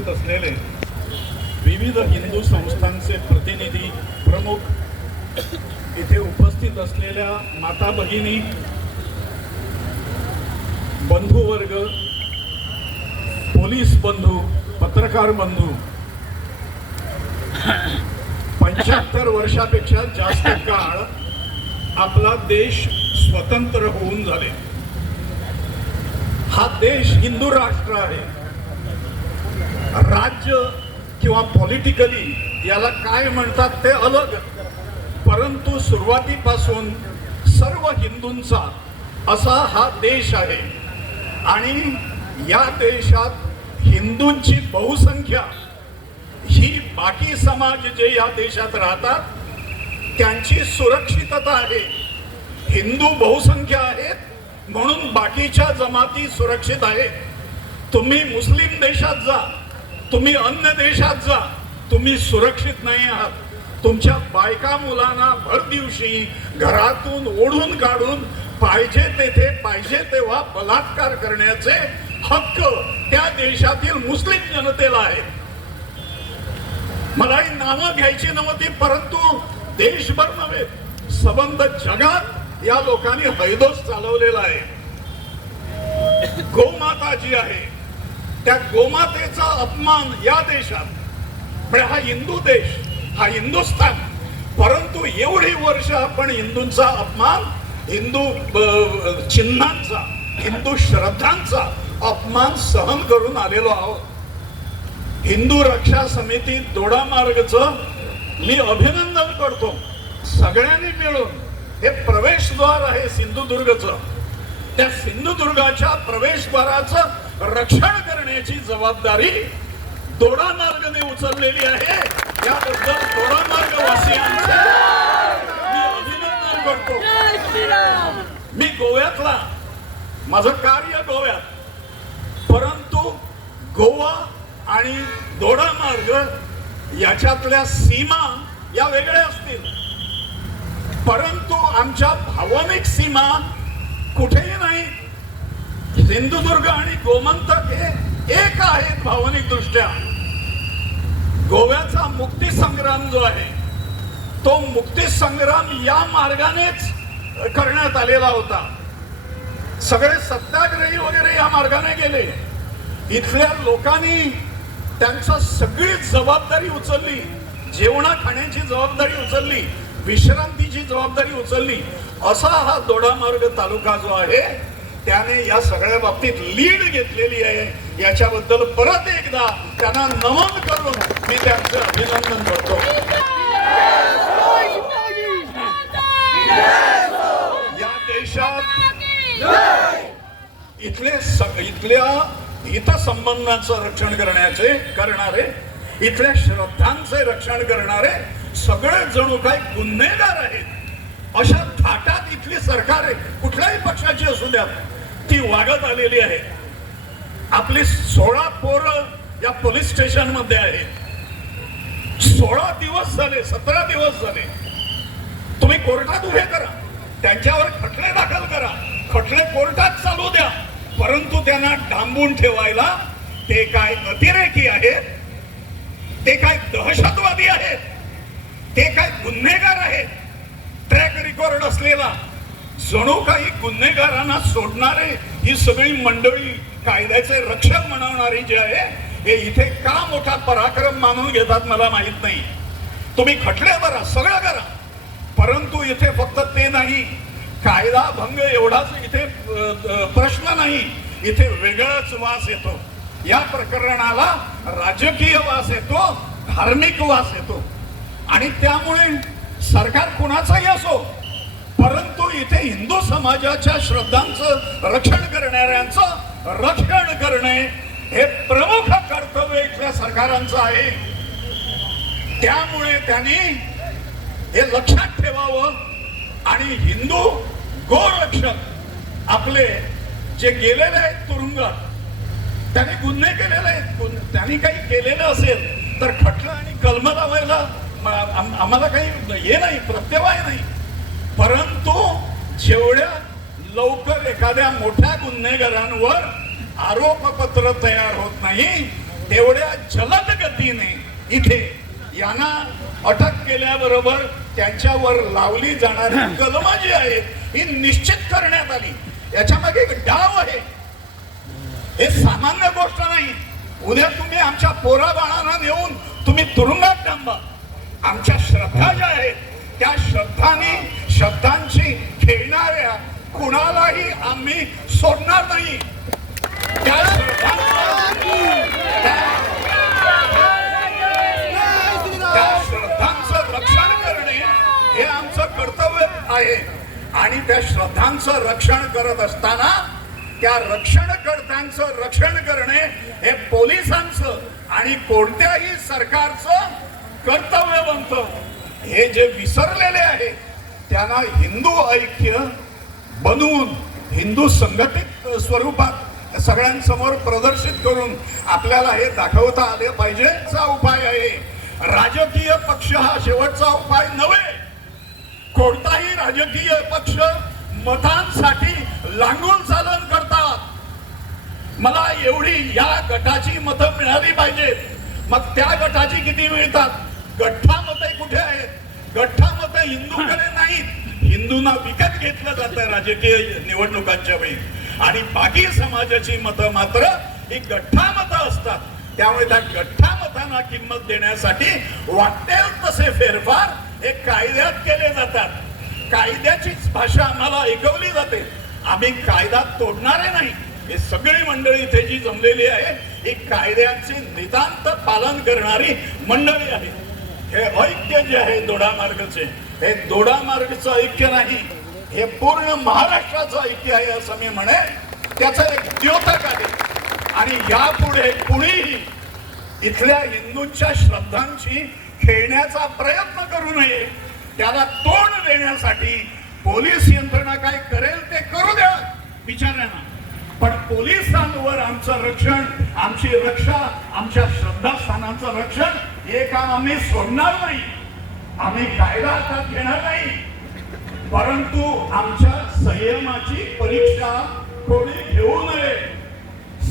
उपस्थित असलेले विविध हिंदू संस्थांचे प्रतिनिधी प्रमुख इथे उपस्थित असलेल्या माता भगिनी बंधुवर्ग पोलीस बंधू पत्रकार बंधू पंच्याहत्तर वर्षापेक्षा जास्त काळ आपला देश स्वतंत्र होऊन झाले. हा देश हिंदू राष्ट्र आहे. राज्य किंवा पॉलिटिकली याला काय म्हणतात ते अलग. परंतु सुरुवातीपासून सर्व हिंदूंचा असा हा देश आहे. आणि या देशात हिंदूंची बहुसंख्या ही बाकी समाज जे या देशात राहतात त्यांची सुरक्षितता आहे. हिंदू बहुसंख्या आहेत म्हणून बाकीच्या जमाती सुरक्षित आहेत. तुम्ही मुस्लिम देशात जा. तुम्ही अन्य देशात जा. तुम्ही सुरक्षित नाही आहात. तुमच्या बायका मुलांना भर दिवशी घरातून ओढून काढून पाहिजे तेथे पाहिजे तेव्हा बलात्कार करण्याचे हक्क त्या देशातील मुस्लिम जनतेला आहेत. मला ही नावं घ्यायची नव्हती परंतु देशभर नव्हे सबंध जगात या लोकांनी हैदोस चालवलेला आहे. गोमाता जी आहे. त्या गोमातेचा अपमान या देशात. म्हणजे हा हिंदू देश हा हिंदुस्थान परंतु एवढी वर्ष आपण हिंदूंचा अपमान हिंदू चिन्हांचा हिंदू श्रद्धांचा अपमान सहन करून आलेलो आहोत. हिंदू रक्षा समिती दोडामार्गचं मी अभिनंदन करतो. सगळ्यांनी मिळून हे प्रवेशद्वार आहे सिंधुदुर्गचं. त्या सिंधुदुर्गाच्या प्रवेशद्वाराचं रक्षण करण्याची जबाबदारी दोडामार्गने उचललेली आहे. याबद्दल दोडामार्ग वासियांचे मी अभिनंदन करतो. मी गोव्यातला. माझं कार्य गोव्यात. परंतु गोवा आणि दोडामार्ग याच्यातल्या सीमा या वेगळ्या असतील. परंतु आमच्या भावनिक सीमा कुठेही नाही सिंधुदुर्ग आणि गोमंतक हे एक आहेत भावनिक दृष्ट्या. गोव्याचा मुक्ती संग्राम जो आहे तो मुक्ती संग्राम या मार्गानेच करण्यात आलेला होता. सगळे सत्याग्रही वगैरे या मार्गाने गेले. इथल्या लोकांनी त्यांचा सगळी जबाबदारी उचलली. जेवणा खाण्याची जबाबदारी उचलली विश्रांतीची जबाबदारी उचलली. असा हा दोडामार्ग तालुका जो आहे त्याने या सगळ्या बाबतीत लीड घेतलेली आहे. याच्याबद्दल परत एकदा त्यांना नमन करून मी त्यांचं अभिनंदन करतो. या देशात इथले इथल्या हितसंबंधांचं रक्षण करण्याचे करणारे इथल्या श्रद्धांचे रक्षण करणारे सगळे जणू काही गुन्हेगार आहेत. अशा थाटात इथली सरकार कुठल्याही पक्षाची असू द्या. ती वागत आलेली आहे. आपली सोळा पोरं या पोलीस स्टेशनमध्ये आहेत. सोळा दिवस झाले सतरा दिवस झाले. तुम्ही कोर्टात उभे करा. त्यांच्यावर खटले दाखल करा. खटले कोर्टात चालू द्या. परंतु त्यांना डांबून ठेवायला ते काय अतिरेकी आहेत? ते काय दहशतवादी आहेत? ते काय गुन्हेगार आहेत? ट्रॅक रेकॉर्ड असलेला. जणू काही गुन्हेगारांना सोडणारे ही सगळी मंडळी कायद्याचे रक्षक म्हणवणारी जे आहे हे इथे का मोठा पराक्रम मानून घेतात मला माहीत नाही. तुम्ही खटले करा सगळं करा. परंतु इथे फक्त ते नाही. कायदा भंग एवढाच इथे प्रश्न नाही. इथे वेगळाच वास येतो. या प्रकरणाला राजकीय वास येतो धार्मिक वास येतो. आणि त्यामुळे सरकार कुणाचाही असो परंतु इथे हिंदू समाजाच्या श्रद्धांचं रक्षण करणाऱ्यांचं रक्षण करणे हे प्रमुख कर्तव्य इथल्या सरकारांचं आहे. त्यामुळे त्यांनी हे लक्षात ठेवावं आणि हिंदू गोरक्षक आपले जे गेलेले आहेत तुरुंगात त्यांनी गुन्हे केलेले आहेत. त्यांनी काही केलेलं असेल तर खटलं आणि कलम लावायला आम्हाला काही हे नाही प्रत्यवाय नाही. परंतु जेवढ्या लवकर एखाद्या मोठ्या गुन्हेगारांवर आरोपपत्र तयार होत नाही तेवढ्या जलद गतीने इथे यांना अटक केल्याबरोबर त्यांच्यावर लावली जाणारी कलम जी आहेत ही निश्चित करण्यात आली. याच्या मागे एक डाव आहे. हे सामान्य गोष्ट नाही. उद्या तुम्ही आमच्या पोरा बाळांना नेऊन तुम्ही तुरुंगात डांबा आमच्या श्रद्धा ज्या आहेत त्या श्रद्धाने शब्दांशी खेळणाऱ्या कुणालाही आम्ही सोडणार नाही. त्या श्रद्धांचं रक्षण करणे हे आमचं कर्तव्य आहे. आणि त्या श्रद्धांचं रक्षण करत असताना त्या रक्षणकर्त्यांचं रक्षण करणे हे पोलिसांचं आणि कोणत्याही सरकारचं कर्तव्य बनतं हे जे विसरलेले आहे त्यांना हिंदू ऐक्य बनवून हिंदू संघटित स्वरूपात सगळ्यांसमोर प्रदर्शित करून आपल्याला हे दाखवता आले पाहिजेचा उपाय आहे. राजकीय पक्ष हा शेवटचा उपाय नव्हे. कोणताही राजकीय पक्ष मतांसाठी लांगून चालन करतात. मला एवढी या गटाची मतं मिळाली पाहिजेत. मग त्या गटाची किती मिळतात? गठ्ठा मते कुठे आहेत? गठ्ठा मतं हिंदूकडे नाहीत. हिंदूंना विकत घेतलं जातं राजकीय निवडणुकांच्या वेळी. आणि बाकी समाजाची मतं मात्र ही गठ्ठा मतं असतात. त्यामुळे त्या गठ्ठा मतांना किंमत देण्यासाठी वाटेल तसे फेरफार हे कायद्यात केले जातात. कायद्याचीच भाषा आम्हाला ऐकवली जाते. आम्ही कायदा तोडणारे नाही. हे सगळी मंडळी इथे जी जमलेली आहे ही कायद्याचे नितांत पालन करणारी मंडळी आहे. हे ऐक्य जे आहे दोडामार्गचे हे दोडामार्गचं ऐक्य नाही हे पूर्ण महाराष्ट्राचं ऐक्य आहे असं मी म्हणेन. त्याचं एक द्योतक आहे. आणि यापुढे कुणीही इथल्या हिंदूंच्या श्रद्धांची खेळण्याचा प्रयत्न करू नये त्याला तोंड देण्यासाठी पोलीस यंत्रणा काय करेल ते करू द्या बिचाऱ्यांना पण पोलिसांवर आमचं रक्षण आमची रक्षा आमच्या श्रद्धास्थानांचं रक्षण हे काम आम्ही सोडणार नाही. आम्ही कायदा हातात घेणार नाही. परंतु आमच्या संयमाची परीक्षा कोणी घेऊ नये.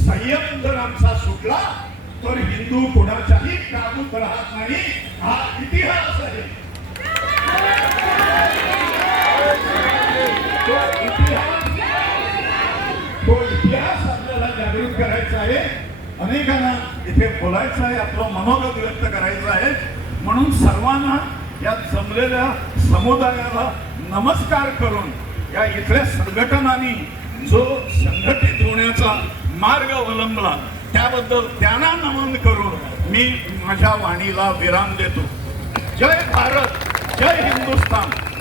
संयम जर आमचा सुटला तर हिंदू कोणाच्याही काबूत राहत नाही. हा इतिहास आहे. तो इतिहास तो इतिहास आपल्याला जागृत करायचा आहे. अनेकांना इथे बोलायचं आहे आपलं मनोगत व्यक्त करायचं आहे. म्हणून सर्वांना या जमलेल्या समुदायाला नमस्कार करून या इथल्या संघटनांनी जो संघटित होण्याचा मार्ग अवलंबला त्याबद्दल त्यांना नमन करून मी माझ्या वाणीला विराम देतो. जय भारत जय हिंदुस्तान